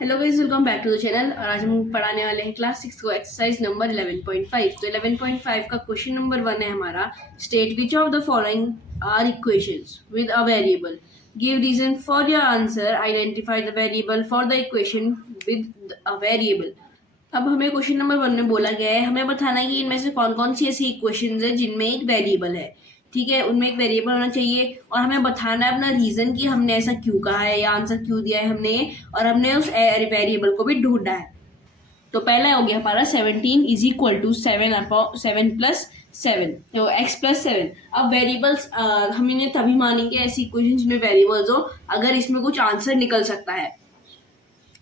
Hello guys, welcome back to the channel. और आज हम पढ़ाने वाले हैं क्लास 6 को एक्सरसाइज नंबर 11.5। तो 11.5 का क्वेश्चन नंबर 1 है हमारा, state which of the following are equations with a variable, give reason for your answer, identify the variable for the equation with a variable. अब हमें क्वेश्चन नंबर 1 में बोला गया है, हमें बताना है कि इनमें से कौन कौन सी ऐसी इक्वेशंस है जिनमें एक वेरिएबल है। ठीक है, उनमें एक वेरिएबल होना चाहिए और हमें बताना है अपना रीजन कि हमने ऐसा क्यों कहा है या आंसर क्यों दिया है हमने, और हमने उस वेरिएबल को भी ढूंढना है। तो पहला हो गया हमारा 17 इज इक्वल टू 7 तो x प्लस 7। अब वेरिएबल्स हम इन्हें तभी मानेंगे ऐसी इक्वेशन जिसमें वेरिएबल्स हो अगर इसमें कुछ आंसर निकल सकता है।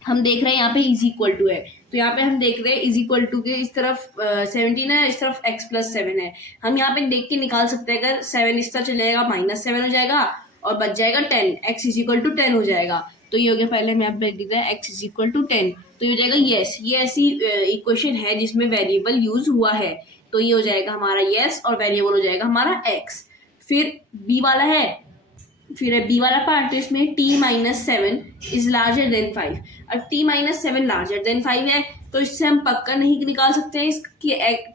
हम देख रहे हैं यहाँ पे इज इक्वल टू है, तो यहाँ पे हम देख रहे हैं इज इक्वल टू के इस तरफ 17 है, इस तरफ x प्लस 7 है। हम यहाँ पे देख के निकाल सकते हैं, अगर 7 इस तरह चले जाएगा -7 हो जाएगा और बच जाएगा 10, x इज इक्वल टू 10 हो जाएगा। तो ये हो गया, पहले मैं यहाँ पे लिख रहा है x इज इक्वल टू 10। तो ये हो जाएगा यस, ये ऐसी इक्वेशन है जिसमें वेरिएबल यूज हुआ है। तो ये हो जाएगा हमारा यस और वेरिएबल हो जाएगा हमारा x। फिर बी वाला है, फिर बी वाला पार्ट, तो इसमें t-7 इज लार्जर देन 5। अब t-7 लार्जर देन 5 है तो इससे हम पक्का नहीं निकाल सकते हैं इसकी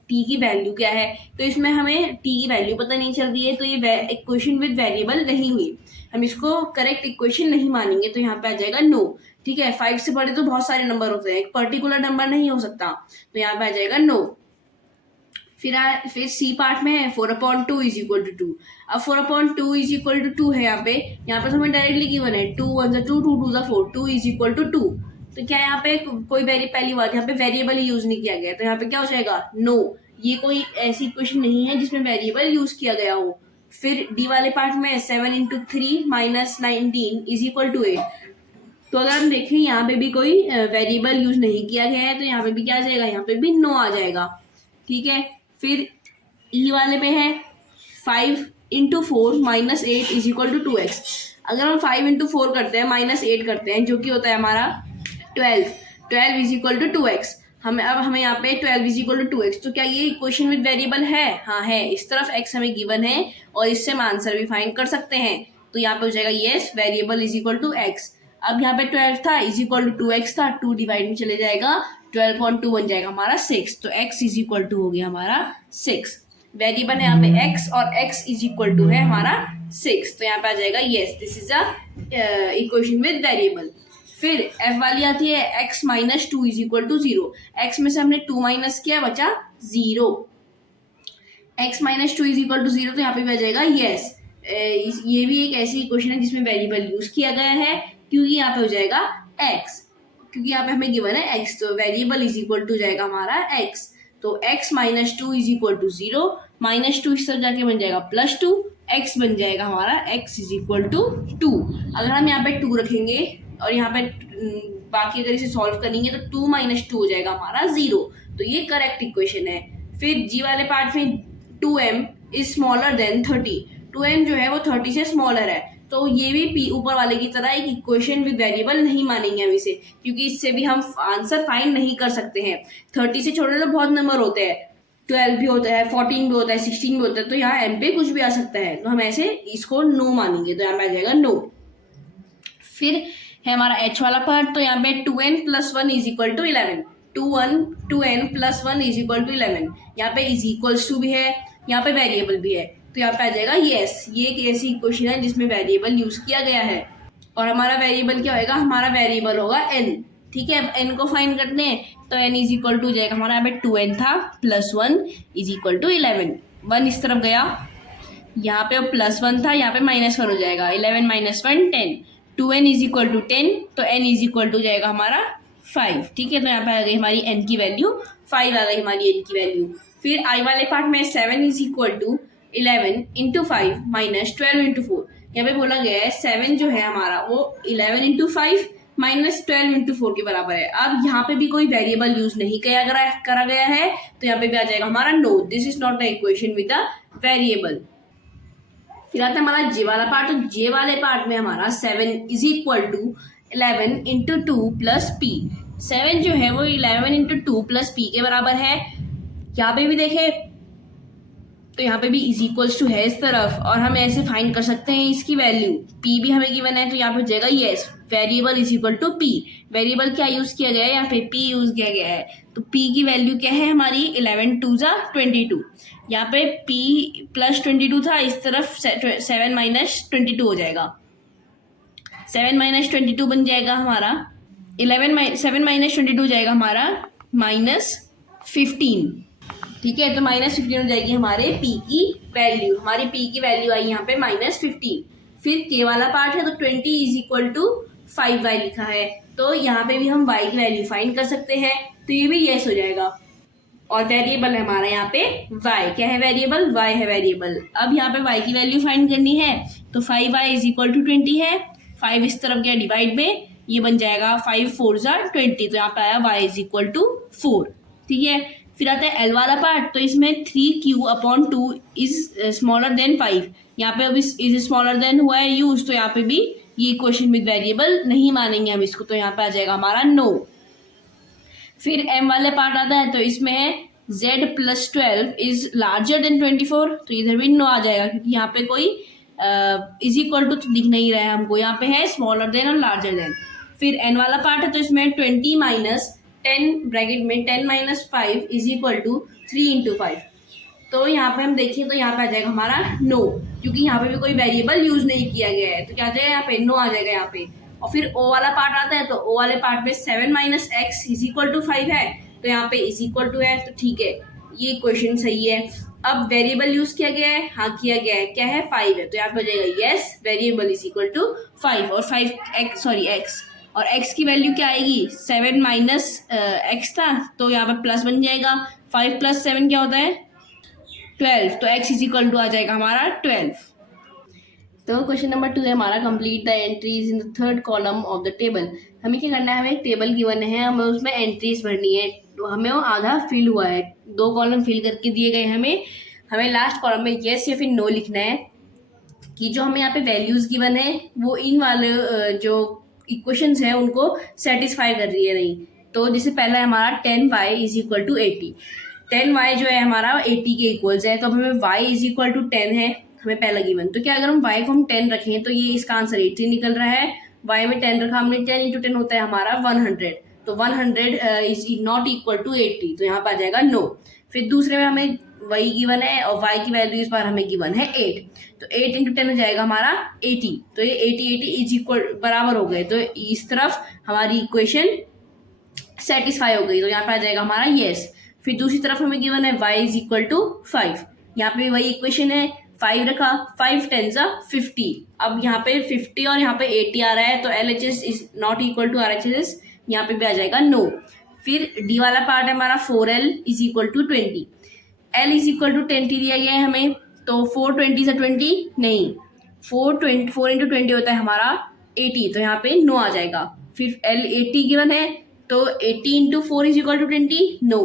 t की वैल्यू क्या है। तो इसमें हमें t की वैल्यू पता नहीं चल रही है, तो ये इक्वेशन विद वेरिएबल नहीं हुई, हम इसको करेक्ट इक्वेशन नहीं मानेंगे। तो यहाँ पे आ जाएगा नो। ठीक है, 5 से बड़े तो बहुत सारे नंबर होते हैं, एक पर्टिकुलर नंबर नहीं हो सकता, तो यहाँ पे आ जाएगा नो। फिर सी पार्ट में है 4/2 इज इक्वल टू 2। अब 4/2 इज इक्वल टू 2 है यहाँ पे तो हमें डायरेक्टली गिवन है 2 1 2 2 2 4, 2 इज इक्वल टू 2। तो क्या यहाँ पे कोई पहली बात यहाँ पे वेरिएबल यूज नहीं किया गया, तो यहाँ पे क्या हो जाएगा नो, ये कोई ऐसी इक्वेशन नहीं है जिसमें वेरिएबल यूज किया गया हो। फिर डी वाले पार्ट में 7 इंटू 3 -19 इज इक्वल टू 8। तो अगर हम देखें यहाँ पे भी कोई वेरिएबल यूज नहीं किया गया है, तो यहाँ पे भी क्या आ जाएगा, यहाँ पे भी नो आ जाएगा। ठीक है, फिर ई वाले में है 5 into 4 -8 is equal to 2x। अगर हम 5 इंटू 4 करते हैं -8 करते हैं, जो कि होता है हमारा 12 इज इक्वल टू 2x। हमें यहाँ पे 12 इज इक्वल टू 2x, तो क्या ये इक्वेशन विद वेरिएबल है? हाँ है, इस तरफ x हमें गिवन है और इससे हम आंसर भी फाइंड कर सकते हैं। तो यहाँ पे हो जाएगा yes, variable is equal to x। अब यहाँ पे 12 था इज इक्वल टू 2x था, 2 डिवाइड में चले जाएगा, 12/2 बन जाएगा हमारा 6। तो x इज इक्वल टू हो गया हमारा 6। वेरिएबल है यहाँ पे x और x इज इक्वल टू है हमारा 6। तो यहाँ पे आ जाएगा yes, this is a equation with variable. फिर f वाली आती है x -2 is equal to 0। x में से हमने 2 माइनस किया, बचा 0। x -2 इज इक्वल टू 0, तो यहाँ पे भी आ जाएगा येस। ये भी एक ऐसी इक्वेशन है जिसमें वेरिएबल यूज किया गया है, क्योंकि यहाँ पे हो जाएगा x, क्योंकि यहाँ पे हमें गिवन है x, तो वेरिएबल इज इक्वल टू जाएगा हमारा x। तो x -2 इज इक्वल टू 0, -2 इस तरह जाके बन जाएगा +2, x बन जाएगा हमारा x इज इक्वल टू 2। अगर हम यहाँ पे 2 रखेंगे और यहाँ पे बाकी अगर इसे सॉल्व करेंगे तो 2 - 2 हो जाएगा हमारा 0। तो ये करेक्ट इक्वेशन है। फिर जी वाले पार्ट में 2m is smaller than 30। 2m जो है वो 30 से स्मॉलर है, तो ये भी ऊपर वाले की तरह एक इक्वेशन विद वेरिएबल नहीं मानेंगे हम इसे, क्योंकि इससे भी हम आंसर फाइंड नहीं कर सकते हैं। 30 से छोटे तो बहुत नंबर होते हैं, 12 भी होता है, 14 भी होता है, 16 भी होता है, तो यहाँ m पे कुछ भी आ सकता है, तो हम ऐसे इसको नो मानेंगे, तो यहाँ पे आ जाएगा नो। फिर है हमारा h वाला पार्ट, तो यहाँ पे 2n + 1 is equal to 11। 2n + 1 is equal to 11। यहाँ पे इज इक्वल्स टू भी है, यहाँ पे वेरिएबल भी है, तो यहाँ पे आ जाएगा यस, ये एक ऐसी इक्वेशन है जिसमें वेरिएबल यूज किया गया है। और हमारा वेरिएबल क्या होगा, हमारा वेरिएबल होगा n। ठीक है, अब n को फाइंड करते हैं, तो n इज इक्वल टू जाएगा हमारा, यहाँ पे 2n था +1 इज इक्वल टू 11। 1 इस तरफ गया, यहाँ पे +1 था, यहाँ पे -1 हो जाएगा, 11 - 1 10। 2n इज इक्वल टू 10, तो n इज इक्वल टू जाएगा हमारा 5। ठीक है, तो यहाँ पे आ गई हमारी n की वैल्यू 5 आ गई हमारी n की वैल्यू। फिर i वाले पार्ट में 7 is equal to 11 into 5 -12 into 4। यहाँ पे बोला गया है 7 जो है हमारा वो 11 इंटू 5 -12 इंटू 4 के बराबर है। अब यहाँ पे भी कोई वेरिएबल यूज नहीं करा गया है, तो यहाँ पे भी आ जाएगा हमारा no, this is not the equation with the variable. फिर आता है हमारा जे वाला पार्ट, तो जे वाले पार्ट में हमारा 7 is equal to 11 into 2 plus p। 7 जो है वो 11 इंटू 2 प्लस p के बराबर है। यहाँ पे भी देखे तो यहाँ पे भी इज इक्वल्स टू है इस तरफ, और हम ऐसे फाइंड कर सकते हैं इसकी वैल्यू। पी भी हमें गिवन है तो यहाँ पे हो जाएगा yes variable is equal to P. Variable क्या यूज किया गया है, यहाँ पे पी यूज किया गया है। तो पी की वैल्यू क्या है हमारी 11 2 22। यहाँ पे पी प्लस 22 था, इस तरफ 7 माइनस 22 हो जाएगा। 7 माइनस 22 बन जाएगा हमारा 7 माइनस 22 हो जाएगा हमारा -15। ठीक है, तो -15 हो जाएगी हमारे p की वैल्यू। हमारी p की वैल्यू आई यहाँ पे -15। फिर k वाला पार्ट है तो 20 इज इक्वल टू 5y लिखा है, तो यहाँ पे भी हम y की वैल्यू फाइंड कर सकते हैं, तो ये भी यस हो जाएगा। और वेरिएबल है हमारा यहाँ पे y। क्या है वेरिएबल, y है वेरिएबल। अब यहाँ पे y की वैल्यू फाइंड करनी है, तो 5y इज इक्वल टू 20 है। 5 इस तरफ गया डिवाइड में, ये बन जाएगा 5 4 20, तो यहाँ पे आया y इज इक्वल टू 4। ठीक है, फिर आता है L वाला पार्ट, तो इसमें 3q/2 इज स्मॉलर देन 5। यहाँ पे अभी इज स्मॉलर देन हुआ है यूज, तो यहाँ पे भी ये क्वेश्चन विद वेरिएबल नहीं मानेंगे हम इसको, तो यहाँ पे आ जाएगा हमारा नो। फिर M वाले पार्ट आता है, तो इसमें है z + 12 इज लार्जर देन 24, तो इधर भी नो आ जाएगा, क्योंकि यहाँ पे कोई इज इक्वल टू दिख नहीं रहा है हमको, यहाँ पे है स्मॉलर देन और लार्जर देन। फिर N वाला पार्ट है, तो इसमें 20 माइनस 10 ब्रैकेट में 10 माइनस 5 इज इक्वल टू 3 × 5। तो यहाँ पे हम देखें तो यहाँ पे आ जाएगा हमारा नो, क्योंकि यहाँ पे भी कोई वेरिएबल यूज नहीं किया गया है, तो क्या आ जाएगा यहाँ पे नो आ जाएगा यहाँ पे। और फिर O वाला पार्ट आता है, तो O वाले पार्ट में 7 minus x is equal to 5 है, तो यहाँ पे इज इक्वल टू है, तो ठीक है ये क्वेश्चन सही है। अब वेरिएबल यूज किया गया है, हाँ किया गया है, क्या है 5 है, तो यहाँ पे हो जाएगा yes variable is equal to 5। और 5x और x की वैल्यू क्या आएगी, 7 माइनस x था, तो यहाँ पे प्लस बन जाएगा। 5 + 7 क्या होता है 12, तो x इज इक्वल टू आ जाएगा हमारा 12। तो क्वेश्चन नंबर 2 है हमारा, complete the entries in the third column of the table. हमें क्या करना है, हमें एक टेबल गिवन है, हमें उसमें एंट्रीज भरनी है, तो हमें वो आधा फिल हुआ है, 2 कॉलम फिल करके दिए गए हमें लास्ट कॉलम में येस या फिर नो लिखना है कि जो हमें यहाँ पे वैल्यूज गिवन है वो इन वाले जो इक्वेशंस हैं उनको सेटिस्फाई कर रही है नहीं। तो जैसे पहला है हमारा 10y is equal to 80। 10y जो है हमारा 80 के इक्वल्स है, तो अब हमें y इज इक्वल टू 10 है हमें पहला गिवन, तो क्या अगर हम y को हम 10 रखें तो ये इसका आंसर 80 निकल रहा है। y में 10 रखा हमने, 10 × 10 होता है हमारा 100, तो 100 इज नॉट इक्वल टू 80, तो यहाँ पर आ जाएगा नो। फिर दूसरे में हमें वही गिवन है और y की वैल्यू इस बार हमें गिवन है 8, तो 8 × 10 हो जाएगा हमारा 80, तो ये 80 इज इक्वल बराबर हो गए, तो इस तरफ हमारी इक्वेशन सेटिस्फाई हो गई, तो यहाँ पे आ जाएगा हमारा येस। फिर दूसरी तरफ हमें गिवन है y इज इक्वल टू 5, यहाँ पे वही इक्वेशन है, 5 रखा, 5 × 10 = 50। अब यहाँ पे 50 और यहाँ पे 80 आ रहा है, तो LHS is not equal to RHS, यहाँ पे भी आ जाएगा नो। फिर D वाला पार्ट है हमारा 4L is equal to 20। L is equal to 20 दिया गया है हमें, तो 4 20 से 20 नहीं, 4 × 20 होता है हमारा 80, तो यहाँ पे नो आ जाएगा। फिर L 80 गिवन है, तो 80 × 4 इज इक्वल टू 20 नो।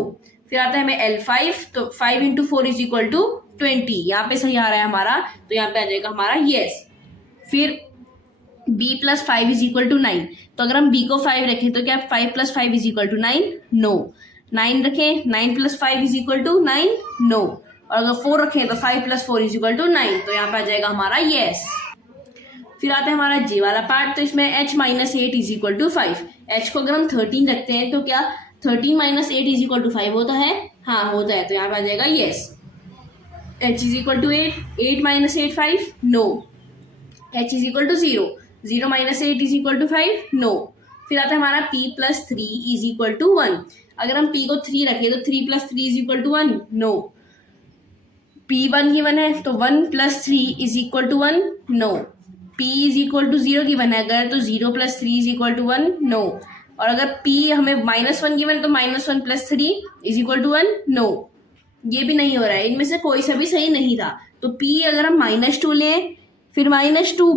फिर आता है हमें L5, तो 5 × 4 इज इक्वल टू 20, यहाँ पे सही आ रहा है हमारा, तो यहाँ पे आ जाएगा हमारा येस। फिर b + 5 इज इक्वल टू 9, तो अगर हम b को 5 रखें तो क्या 5 + 5 इज इक्वल टू 9 नो। 9 रखें, 9 + 5 इज इक्वल टू 9 नो, और अगर 4 रखें तो 5 + 4 इज इक्वल टू 9, तो यहाँ पे आ जाएगा हमारा येस। फिर आता है हमारा j वाला पार्ट, तो इसमें h - 8 is equal to 5। h को अगर हम 13 रखते हैं तो क्या 13 - 8 इज इक्वल टू 5 होता है, हाँ होता है, तो यहाँ पे आ जाएगा yes. h is equal to 8, 8 - 8 5 no. h is equal to 0, 0 - 8 is equal to 5 no. फिर आता है हमारा p + 3 इज इक्वल टू 1। अगर हम p को 3 रखें तो 3 + 3 is equal to 1 no. p 1 given है, तो 1 + 3 is equal to 1 no. p is equal to 0 given है अगर, तो 0 + 3 इज इक्वल टू 1 नो। और अगर p हमें -1 गिवन है तो -1 + 3 इज इक्वल टू 1 नो। ये भी नहीं हो रहा है, इनमें से कोई सा भी सही नहीं था, तो p अगर हम -2 लें फिर -2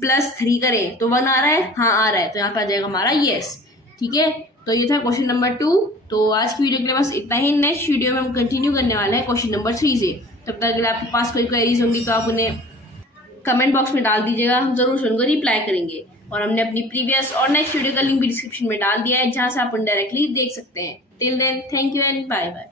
+ 3 करें तो 1 आ रहा है, हाँ आ रहा है, तो यहाँ पे आ जाएगा हमारा येस। ठीक है, तो ये था क्वेश्चन नंबर 2। तो आज की वीडियो के लिए बस इतना ही। नेक्स्ट वीडियो में हम कंटिन्यू करने वाले हैं क्वेश्चन नंबर 3 से। तब तक अगर आपके पास कोई क्वेरीज होंगी तो आप उन्हें कमेंट बॉक्स में डाल दीजिएगा, हम जरूर उनको रिप्लाई करेंगे। और हमने अपनी प्रीवियस और नेक्स्ट वीडियो का लिंक भी डिस्क्रिप्शन में डाल दिया है, जहाँ से आप उन डायरेक्टली देख सकते हैं। Till then, thank you and bye bye.